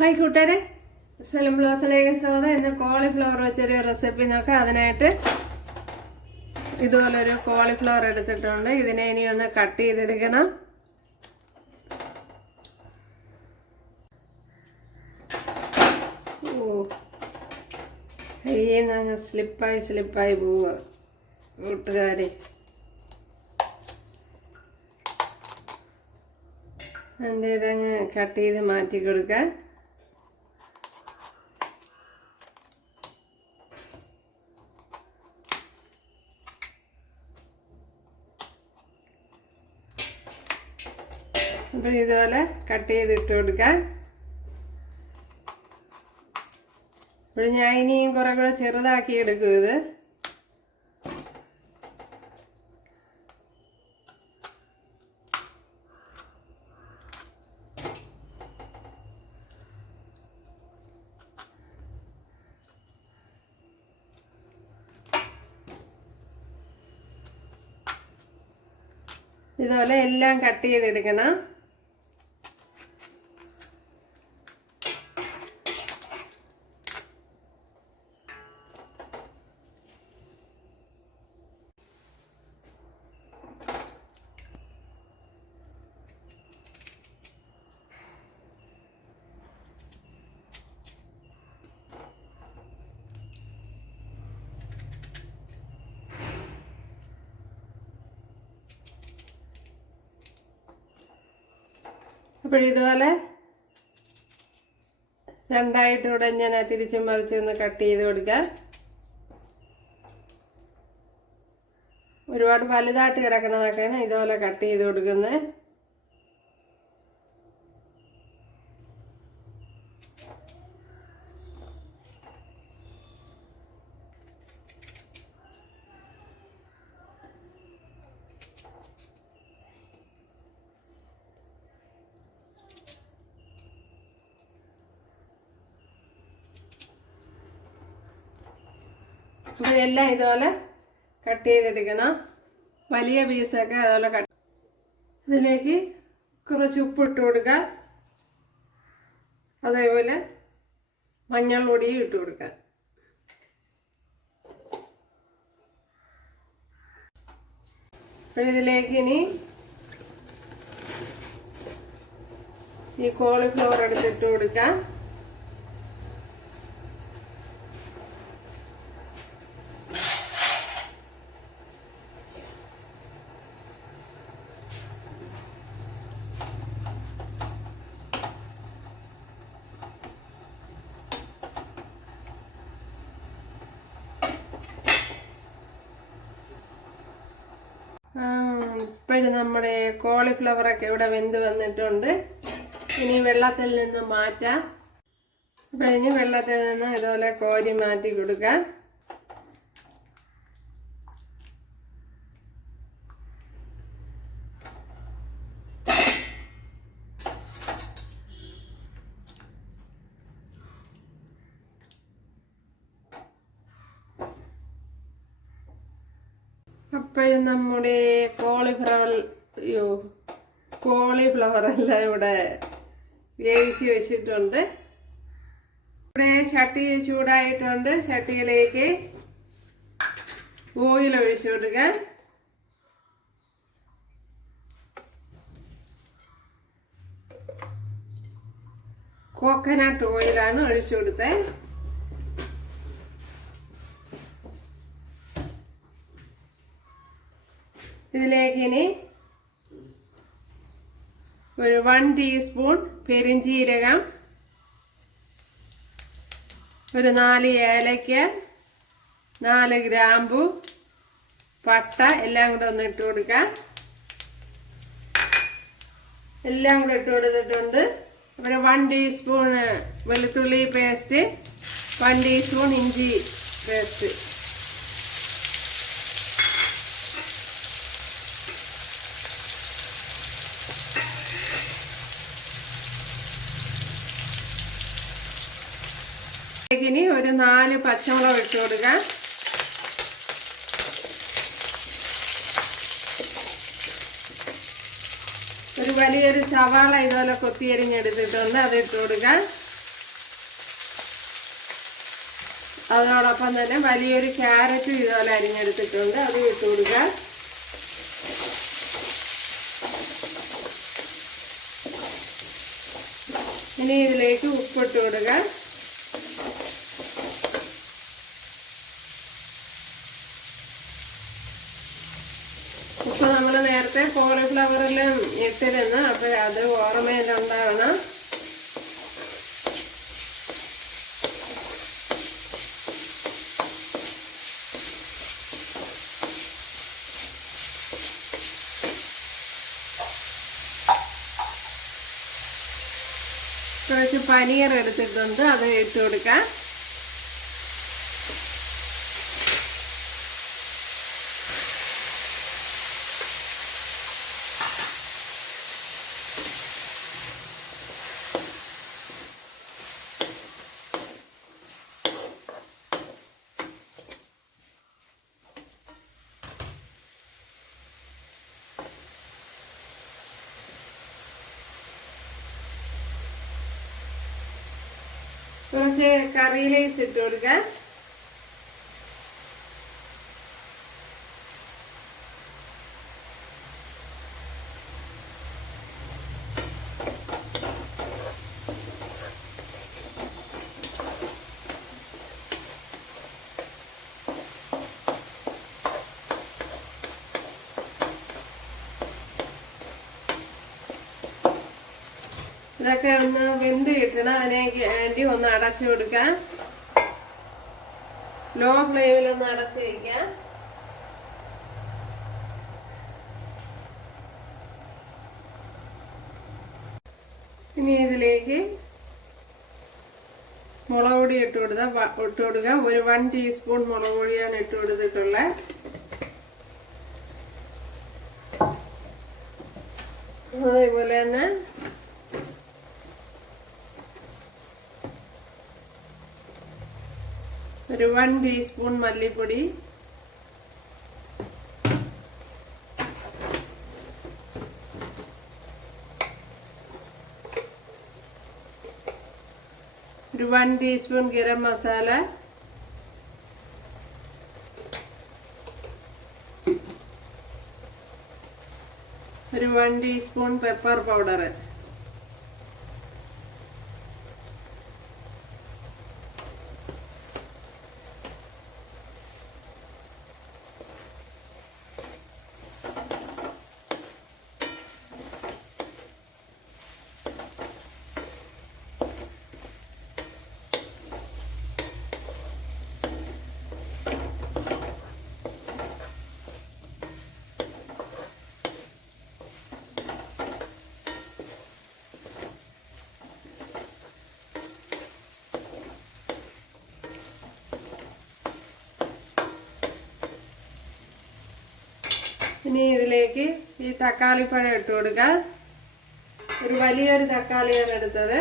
Hi കൂട്ടുകാരെ. സലം ബ്ലോസിലേക്ക് സ്വാഗതം എന്ന കോളിഫ്ലവർ വെച്ചൊരു റെസിപ്പി നോക്കാം. അതിനായിട്ട് ഇതുപോലൊരു കോളിഫ്ലവർ എടുത്തിട്ടുണ്ട്. ഇതിനെ ഇനി ഒന്ന് കട്ട് ചെയ്തെടുക്കണം. ഓ കയ്യിൽ അങ്ങ് സ്ലിപ്പായി സ്ലിപ്പായി പോവുക കൂട്ടുകാരെ. എന്റെ ഇതങ്ങ് കട്ട് ചെയ്ത് മാറ്റി കൊടുക്കാം അപ്പോൾ ഇതുപോലെ കട്ട് ചെയ്ത് ഇട്ട് കൊടുക്കാം. അപ്പോൾ ഞാൻ ഇനിയും കുറെ കൂടെ ചെറുതാക്കി എടുക്കും ഇത്. ഇതുപോലെ എല്ലാം കട്ട് ചെയ്തെടുക്കണം. ഇതുപോലെ രണ്ടായിട്ട് ഇവിടെ ഞാൻ തിരിച്ചും മറിച്ച് ഒന്ന് കട്ട് ചെയ്ത് കൊടുക്കാം. ഒരുപാട് വലുതായിട്ട് കിടക്കണതൊക്കെയാണ് ഇതുപോലെ കട്ട് ചെയ്ത് കൊടുക്കുന്നത്. അപ്പോൾ എല്ലാം ഇതുപോലെ കട്ട് ചെയ്തെടുക്കണം. വലിയ പീസൊക്കെ അതുപോലെ കട്ട് ഇതിലേക്ക് കുറച്ച് ഉപ്പിട്ട് കൊടുക്കുക. അതേപോലെ മഞ്ഞൾ ഇട്ട് കൊടുക്കുക. ഇതിലേക്ക് ഇനി ഈ കോളിഫ്ലവർ എടുത്തിട്ട് കൊടുക്കാം ഇപ്പോഴും നമ്മുടെ കോളിഫ്ലവറൊക്കെ ഇവിടെ വെന്ത് വന്നിട്ടുണ്ട്. ഇനി വെള്ളത്തിൽ നിന്ന് മാറ്റാം. അപ്പോൾ ഇനി വെള്ളത്തിൽ നിന്ന് ഇതുപോലെ കോരി മാറ്റി കൊടുക്കാം. അപ്പോഴും നമ്മുടെ കോളിഫ്ലവർ അയ്യോ കോളിഫ്ലവർ എല്ലാം ഇവിടെ വേവിച്ച് വെച്ചിട്ടുണ്ട്. ഇവിടെ ചട്ടി ചൂടായിട്ടുണ്ട്. ചട്ടിയിലേക്ക് ഓയിൽ ഒഴിച്ചു കൊടുക്കാം. കോക്കനട്ട് ഓയിലാണ് ഒഴിച്ചു കൊടുത്തത് ഇതിലേക്ക് ഇനി ഒരു വൺ ടീസ്പൂൺ പെരിഞ്ചീരകം ഒരു നാല് ഏലയ്ക്ക നാല് ഗ്രാമ്പു പട്ട എല്ലാം കൂടെ ഒന്ന് ഇട്ട് കൊടുക്കാം. എല്ലാം കൂടെ ഇട്ട് കൊടുത്തിട്ടുണ്ട്. ഒരു വൺ ടീസ്പൂൺ വെളുത്തുള്ളി പേസ്റ്റ് വൺ ടീസ്പൂൺ ഇഞ്ചി പേസ്റ്റ് ഒരു നാല് പച്ചമുളക് ഇട്ട് കൊടുക്ക. ഒരു വലിയൊരു സവാള ഇതുപോലെ കൊത്തിയരിഞ്ഞെടുത്തിട്ടുണ്ട് അത് ഇട്ട് കൊടുക്ക. അതിനോടൊപ്പം തന്നെ വലിയൊരു ക്യാരറ്റും ഇതുപോലെ അരിഞ്ഞെടുത്തിട്ടുണ്ട് അത് ഇട്ട് കൊടുക്ക. ഇനി ഇതിലേക്ക് ഉപ്പിട്ട് കൊടുക്കാം. നേരത്തെ കോളിഫ്ലവറെല്ലാം ഇട്ടിരുന്നു അപ്പോൾ അത് ഓർമ്മയിലുണ്ടാവണം. കുറച്ച് പനീർ എടുത്തിട്ടുണ്ട് അത് ഇട്ട് കൊടുക്കാം. കുറച്ച് കറി ലൈസ് ഇട്ട് കൊടുക്കാം. ഇതൊക്കെ ഒന്ന് വെന്ത് കിട്ടണം. അതിനേക്ക് വേണ്ടി ഒന്ന് അടച്ചു കൊടുക്കാം. ലോ ഫ്ലെയിമിൽ ഒന്ന് അടച്ചു വയ്ക്കാം ഇനി ഇതിലേക്ക് മുളക് പൊടി ഇട്ട് കൊടുത്ത ഇട്ട് കൊടുക്കാം. ഒരു വൺ ടീസ്പൂൺ മുളക് പൊടിയാണ് ഇട്ട് കൊടുത്തിട്ടുള്ളത്. അതേപോലെ തന്നെ ഒരു വൺ ടീസ്പൂൺ മല്ലിപ്പൊടി. ഒരു വൺ ടീസ്പൂൺ ഗരം മസാല. ഒരു വൺ ടീസ്പൂൺ പെപ്പർ പൗഡർ ഇനി ഇതിലേക്ക് ഈ തക്കാളിപ്പഴം ഇട്ട് കൊടുക്കാം ഒരു വലിയൊരു തക്കാളിയാണ് എടുത്തത്.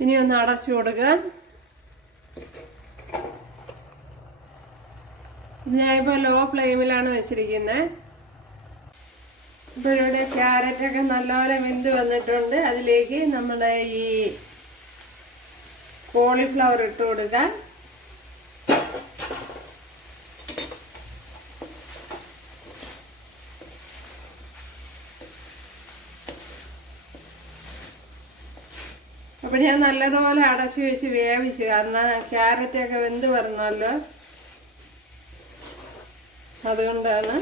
ഇനി ഒന്ന് അടച്ചു കൊടുക്കാം ഞാനിപ്പോൾ ലോ ഫ്ലെയിമിലാണ് വെച്ചിരിക്കുന്നത് ഇപ്പോൾ ഇവിടെ ക്യാരറ്റൊക്കെ നല്ലപോലെ വെന്ത് വന്നിട്ടുണ്ട്. അതിലേക്ക് നമ്മുടെ ഈ കോളിഫ്ലവർ ഇട്ട് കൊടുക്കാം. അപ്പോൾ ഞാൻ നല്ലതുപോലെ അടച്ചു വെച്ച് വേവിച്ചു. കാരണം ക്യാരറ്റൊക്കെ വെന്ത് വരണമല്ലോ. അതുകൊണ്ടാണ്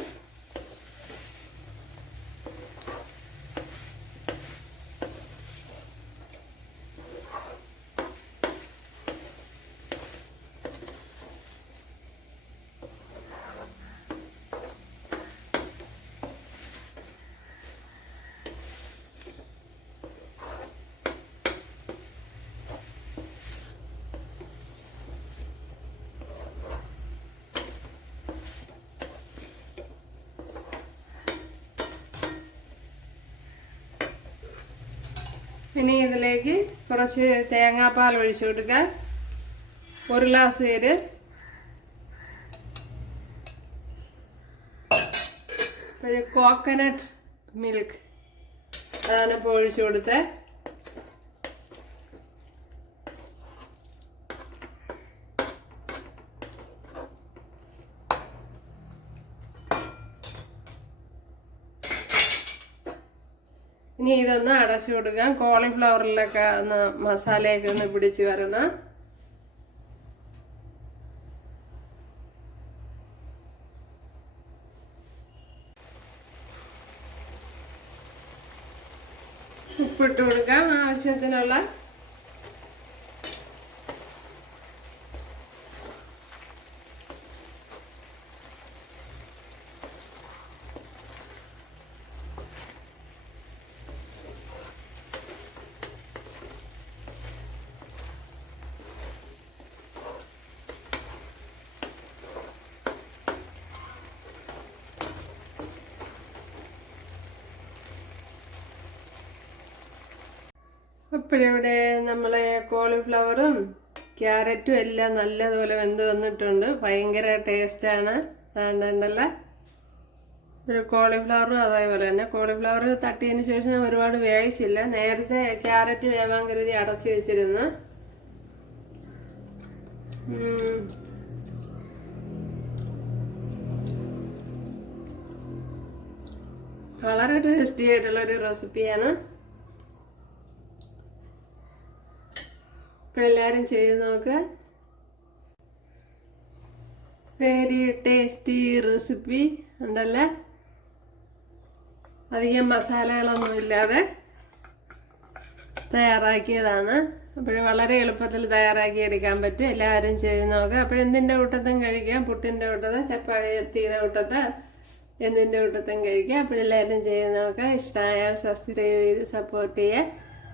ഇനി ഇതിലേക്ക് കുറച്ച് തേങ്ങാപ്പാൽ ഒഴിച്ചു കൊടുക്കുക ഒരു ഗ്ലാസ് പേര്. കോക്കനട്ട് മിൽക്ക് അതാണ് ഇപ്പോൾ ഒഴിച്ചു കൊടുത്തത് ഇനി ഇതൊന്ന് അടച്ചു കൊടുക്കാം. കോളിഫ്ലവറിലൊക്കെ ഒന്ന് മസാലയൊക്കെ ഒന്ന് പിടിച്ചു വരണം. ഉപ്പിട്ട് കൊടുക്കാം. ആവശ്യത്തിനുള്ള അപ്പോഴിവിടെ നമ്മളെ കോളിഫ്ലവറും ക്യാരറ്റും എല്ലാം നല്ലതുപോലെ വെന്ത് വന്നിട്ടുണ്ട്. ഭയങ്കര ടേസ്റ്റാണ് അതുകൊണ്ടല്ല ഒരു കോളിഫ്ലവറും അതേപോലെ തന്നെ. കോളിഫ്ലവർ തട്ടിയതിന് ശേഷം ഒരുപാട് വേവിച്ചില്ല. നേരത്തെ ക്യാരറ്റ് വേവാൻ കരുതി അടച്ചു വെച്ചിരുന്നു. വളരെ ടേസ്റ്റി ആയിട്ടുള്ള ഒരു റെസിപ്പിയാണ് അപ്പോൾ എല്ലാവരും ചെയ്ത് നോക്ക്. വെരി ടേസ്റ്റി റെസിപ്പി ഉണ്ടല്ലേ? അധികം മസാലകളൊന്നും ഇല്ലാതെ തയ്യാറാക്കിയതാണ്. അപ്പോൾ വളരെ എളുപ്പത്തിൽ തയ്യാറാക്കി എടുക്കാൻ പറ്റും. എല്ലാവരും ചെയ്ത് നോക്കുക അപ്പോൾ എന്തിന്റെ കൂട്ടത്തും കഴിക്കാം? പുട്ടിന്റെ കൂട്ടത്ത് ചപ്പാത്തിയുടെ കൂട്ടത്ത് എന്തിന്റെ കൂട്ടത്തും കഴിക്കാം? അപ്പോൾ എല്ലാവരും ചെയ്ത് നോക്കുക ഇഷ്ടമായാൽ സബ്സ്ക്രൈബ് ചെയ്ത് സപ്പോർട്ട് ചെയ്യുക